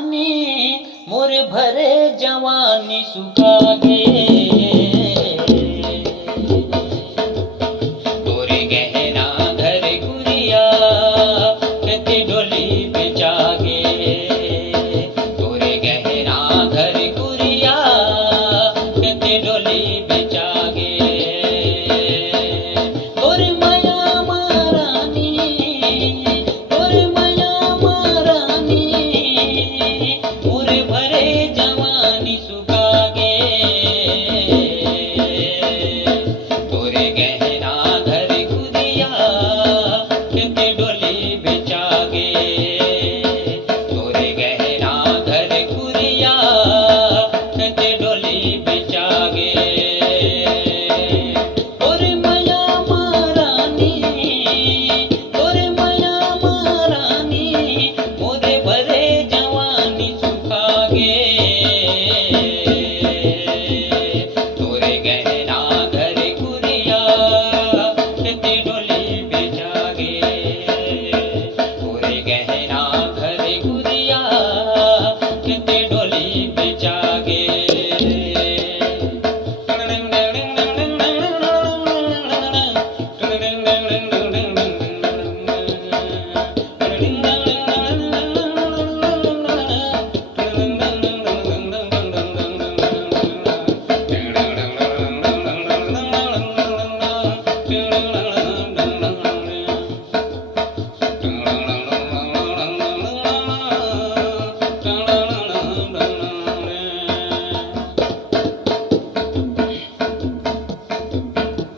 मोर भरे जवानी सुखा गे। तोरे गहना घर गुरिया कते डोली बेचा गे। तोरे गहना घर गुरिया कते डोली बेचा गे। तोरे माया महारानी, तोरे माया महारानी, मोर भरे जवानी सुखा गे। तोरे गहना घर गुरिया कते डोली बेचा गे। तोरे गहना घर गुरिया कते डोली बेचा गे। तोरे माया महारानी, तोरे माया महारानी, मोरे भरे जवानी सुखा गे। तोरे गहना घर गुरिया कते डोली बेचा गे। तोरे गहना घर गुरिया कते डोली बेचा गे।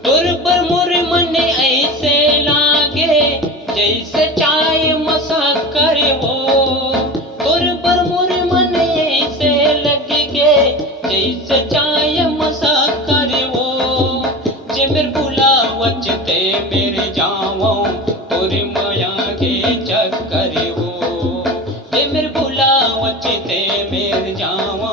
तोर पर मोर मन ऐसे लागे जैसे चाय मसाकर हो। तोर पर मोर मन ऐसे लगे जैसे चाय मसाकर हो। जे मेर बुलावच ते मेरे जावो तोर माया के चक्कर हो। जे मेर बुलावच ते मेरे जावो